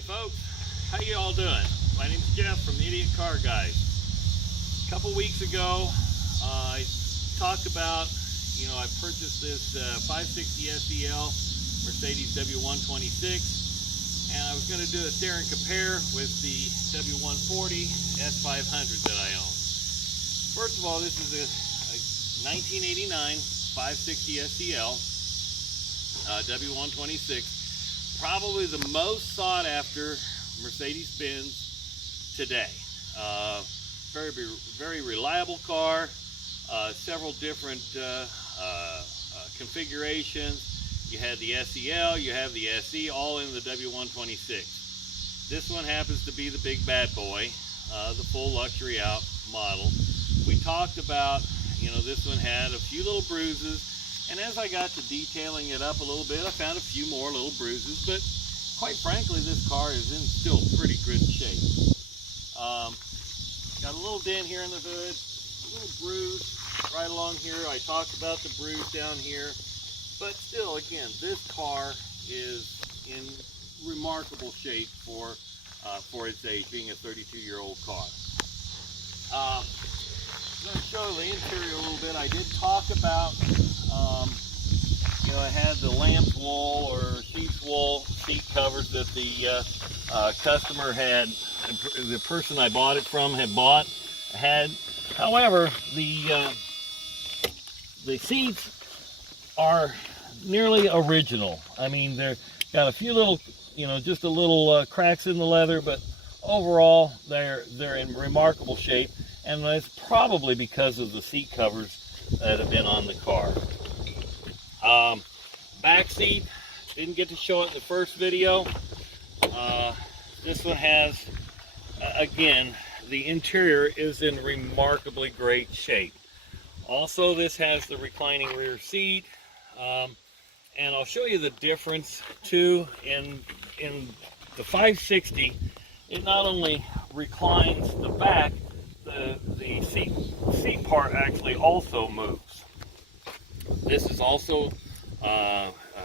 Howdy folks, how you all doing? My name is Jeff from the Idiot Car Guys. A couple weeks ago I talked about, I purchased this 560 SEL Mercedes W126, and I was going to do a stare and compare with the W140 S500 that I own. First of all, this is a 1989 560 SEL W126. Probably the most sought after Mercedes Benz today. Very reliable car, several different configurations. You had the SEL, you have the SE, all in the W126. This one happens to be the big bad boy, the full luxury out model. We talked about, this one had a few little bruises. And as I got to detailing it up a little bit, I found a few more little bruises, but quite frankly, this car is in still pretty good shape. Got a little dent here in the hood, a little bruise right along here. I talked about the bruise down here, but still, again, this car is in remarkable shape for its age, being a 32-year-old car. I'm going to show the interior a little bit. I did talk about I had the lamb's wool or sheep's wool seat covers that the customer had, the person I bought it from had. However, the seats are nearly original. I mean, they're got a few little, just a little cracks in the leather, but overall they're in remarkable shape, and that's probably because of the seat covers that have been on the car. Back seat, didn't get to show it in the first video. This one has, again, the interior is in remarkably great shape. Also, this has the reclining rear seat, and I'll show you the difference too. In the 560, it not only reclines the back, the seat part actually also moves. This is also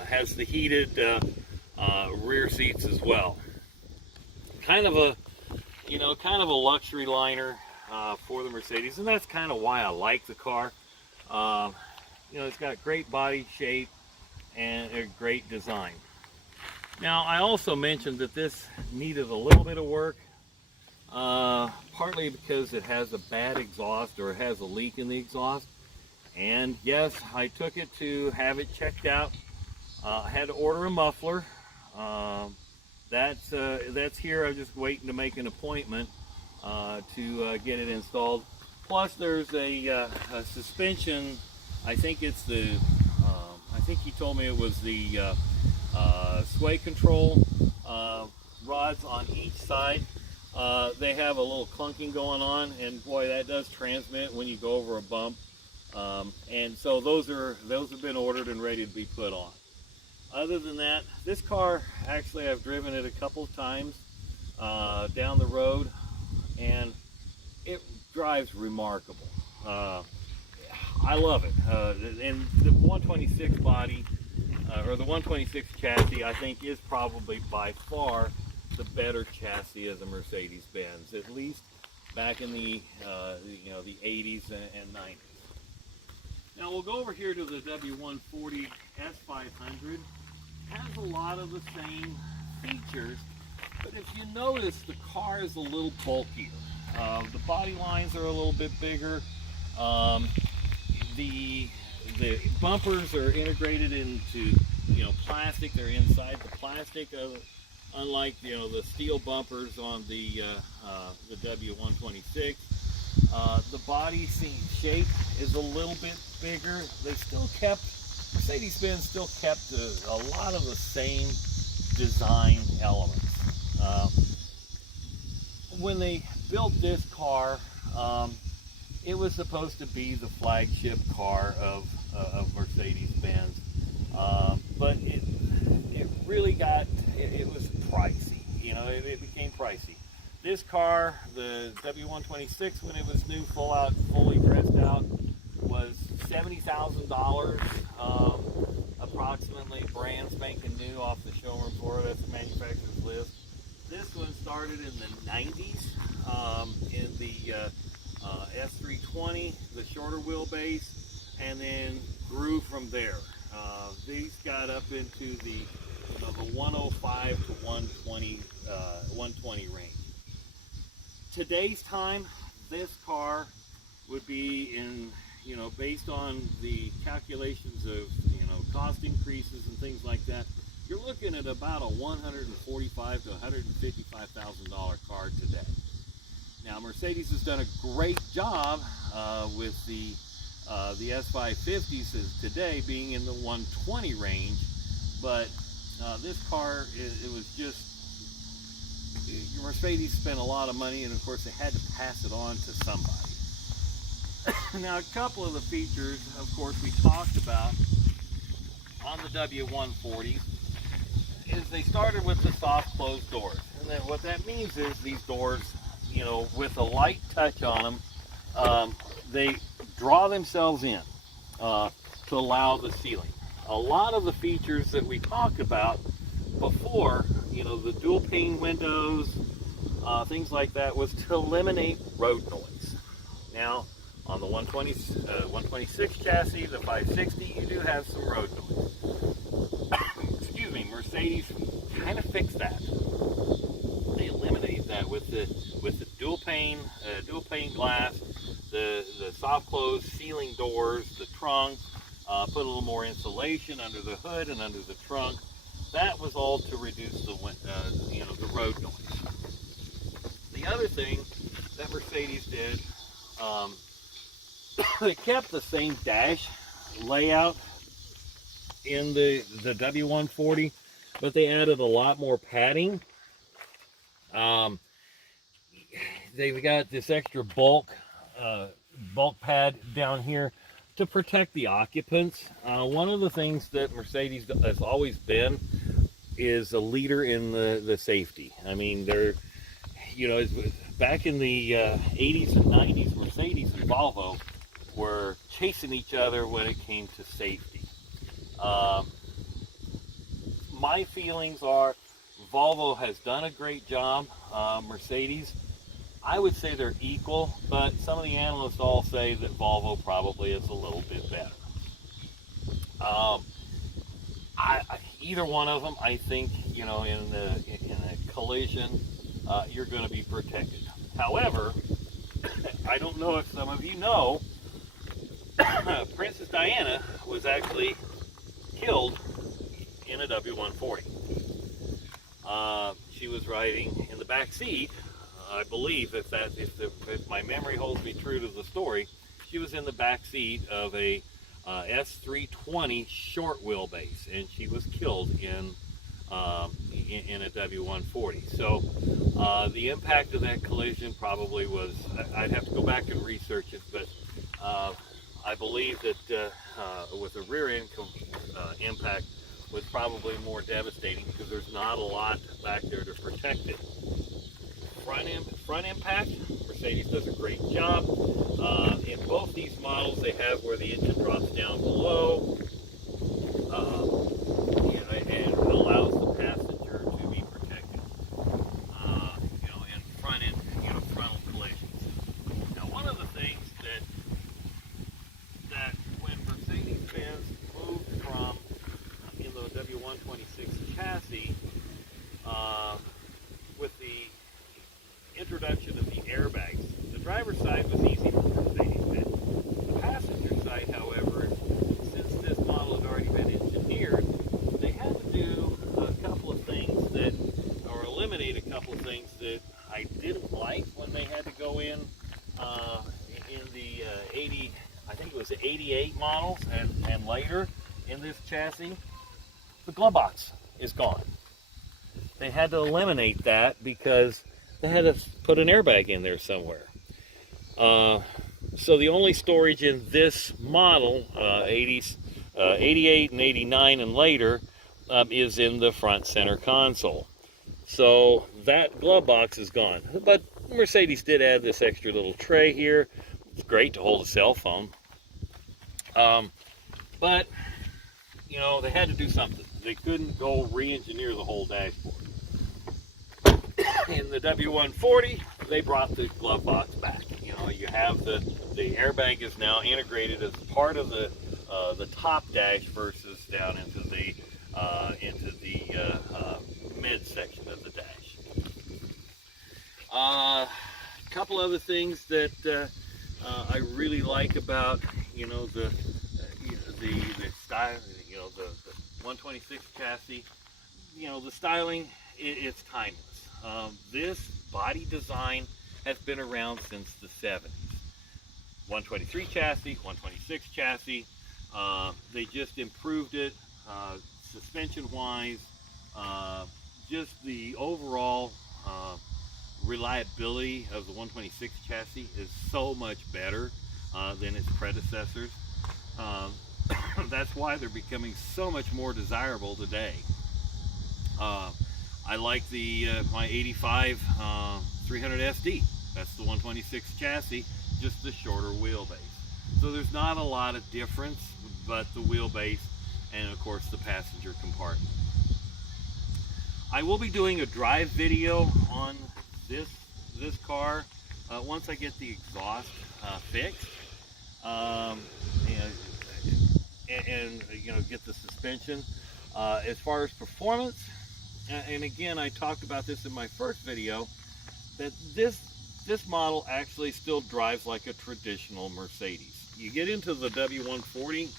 has the heated rear seats as well. Kind of a luxury liner for the Mercedes, and that's kind of why I like the car. It's got great body shape and a great design. Now, I also mentioned that this needed a little bit of work, partly because it has a bad exhaust, or it has a leak in the exhaust. And yes, I took it to have it checked out. I had to order a muffler. That's here. I'm just waiting to make an appointment to get it installed. Plus, there's a suspension. I think it's the. I think he told me it was the sway control rods on each side. They have a little clunking going on, and boy, that does transmit when you go over a bump. And so those have been ordered and ready to be put on. Other than that, this car, actually, I've driven it a couple of times down the road, and it drives remarkable. I love it. And the 126 body, or the 126 chassis, I think is probably by far the better chassis of the Mercedes Benz, at least back in the the 80s and 90s. Now we'll go over here to the W140 S500. Has a lot of the same features, but if you notice, the car is a little bulkier. The body lines are a little bit bigger. The bumpers are integrated into plastic. They're inside the plastic, unlike the steel bumpers on the W126. The body shape is a little bit bigger. Mercedes-Benz still kept a lot of the same design elements. When they built this car, it was supposed to be the flagship car of Mercedes-Benz, but it really it was pricey. It became pricey. This car, the W126, when it was new, fully dressed out, was $70,000, approximately, brand spanking new off the showroom floor. That's the manufacturer's list. one started in the 90s in the S320, the shorter wheelbase, and then grew from there. These got up into the the 105 to 120 range. Today's time, this car would be in, based on the calculations of, cost increases and things like that, you're looking at about a $145,000 to $155,000 car today. Now, Mercedes has done a great job with the S550s today being in the 120 range, but this car, it was just, Mercedes spent a lot of money, and of course they had to pass it on to somebody. Now, a couple of the features, of course, we talked about on the W140s is they started with the soft closed doors. And then what that means is these doors, with a light touch on them, they draw themselves in to allow the sealing. A lot of the features that we talked about before, the dual pane windows, things like that, was to eliminate road noise. Now, on the 126 chassis, the 560, you do have some road noise. Excuse me, Mercedes kind of fixed that. They eliminated that with the dual pane glass, the soft close sealing doors, the trunk, put a little more insulation under the hood and under the trunk. That was all to reduce the road noise. The other thing that Mercedes did, they kept the same dash layout in the W140, but they added a lot more padding. They've got this extra bulk pad down here to protect the occupants. One of the things that Mercedes has always been is a leader in the safety. I mean, they're, back in the 80s and 90s, Mercedes and Volvo were chasing each other when it came to safety. My feelings are Volvo has done a great job. Mercedes, I would say they're equal, but some of the analysts all say that Volvo probably is a little bit better. Either one of them, I think, in a collision, you're going to be protected. However, I don't know if some of you know, Princess Diana was actually killed in a W140. She was riding in the back seat. I believe if my memory holds me true to the story, she was in the back seat of a S320 short wheelbase, and she was killed in a W140. So the impact of that collision probably was, I'd have to go back and research it, but I believe that with a rear end impact was probably more devastating because there's not a lot back there to protect it. Front impact, Mercedes does a great job. In both these models, they have where the engine drops down below, and allows the passenger to be protected. In frontal collisions. Now, one of the things that when Mercedes-Benz moved from in the W126 chassis, with the introduction of the airbags, the driver's side was easy for Mercedes-Benz. The passenger side, however, since this model had already been engineered, they had to do a couple of things or eliminate a couple of things that I didn't like when they had to go in the 80, I think it was the 88 models and later in this chassis. The glove box is gone. They had to eliminate that because they had to put an airbag in there somewhere. So the only storage in this model, 88 and 89 and later, is in the front center console. So that glove box is gone. But Mercedes did add this extra little tray here. It's great to hold a cell phone. But, they had to do something. They couldn't go re-engineer the whole dashboard. in the W140, they brought the glove box back. You know, you have the airbag is now integrated as part of the top dash versus down into the mid section of the dash. A couple other things that I really like about, you know, the style, you know, the 126 chassis. You know, the styling, it's timeless. This body design has been around since the 70s. 123 chassis, 126 chassis, they just improved it suspension wise. Just the overall reliability of the 126 chassis is so much better than its predecessors. That's why they're becoming so much more desirable today. I like the my 85 300 SD. That's the 126 chassis, just the shorter wheelbase. So there's not a lot of difference, but the wheelbase and of course the passenger compartment. I will be doing a drive video on this car once I get the exhaust fixed, and you know, get the suspension. As far as performance, and again, I talked about this in my first video, that this model actually still drives like a traditional Mercedes. You get into the W140,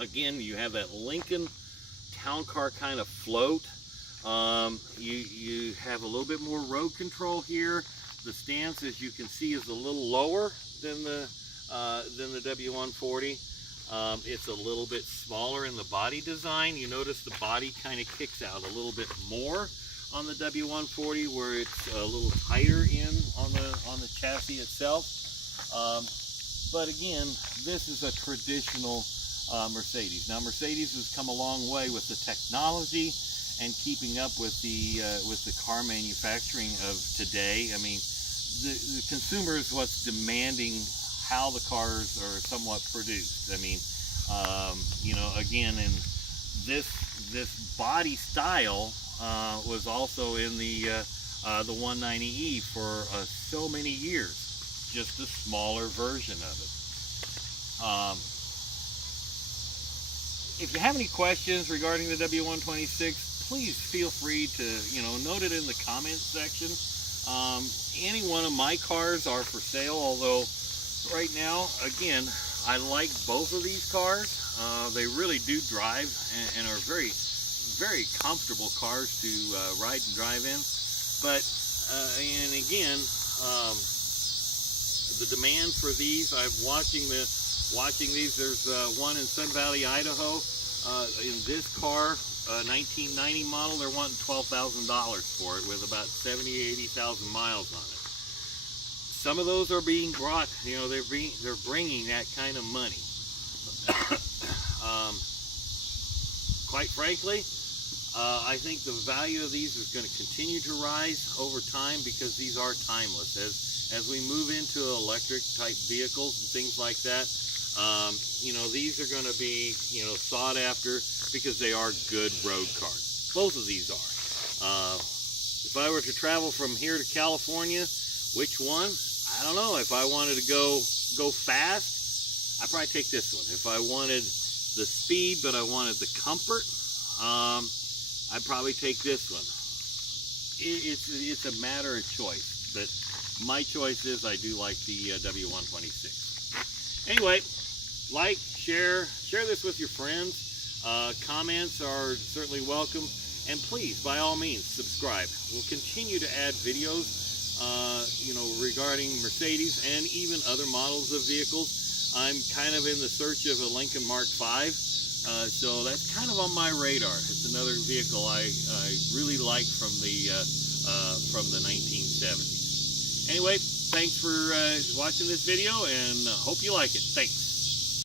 again, you have that Lincoln town car kind of float. You have a little bit more road control here. The stance, as you can see, is a little lower than the W140. It's a little bit smaller in the body design. You notice the body kind of kicks out a little bit more on the W140, where it's a little tighter in on the chassis itself. But again, this is a traditional Mercedes. Now, Mercedes has come a long way with the technology and keeping up with the car manufacturing of today. I mean, the consumer is what's demanding how the cars are somewhat produced. I mean, you know, again, in this body style was also in the 190E for so many years, just a smaller version of it. If you have any questions regarding the W126, please feel free to, you know, note it in the comments section. Any one of my cars are for sale, although right now, again, I like both of these cars. They really do drive and are very, very comfortable cars to ride and drive in. But, and again, the demand for these, I'm watching these. There's one in Sun Valley, Idaho. In this car, 1990 model, they're wanting $12,000 for it with about 80,000 miles on it. Some of those are being brought, you know, they're bringing that kind of money. Quite frankly, I think the value of these is going to continue to rise over time because these are timeless. As we move into electric type vehicles and things like that, you know, these are going to be, you know, sought after because they are good road cars. Both of these are. If I were to travel from here to California, which one? I don't know. If I wanted to go fast, I'd probably take this one. If I wanted the speed, but I wanted the comfort, I'd probably take this one. It's a matter of choice, but my choice is I do like the W126. Anyway, like, share this with your friends. Comments are certainly welcome, and please, by all means, subscribe. We'll continue to add videos, you know, regarding Mercedes and even other models of vehicles. I'm kind of in the search of a Lincoln Mark V, so that's kind of on my radar. It's another vehicle I really like from the 1970s. Anyway, thanks for watching this video, and hope you like it. Thanks.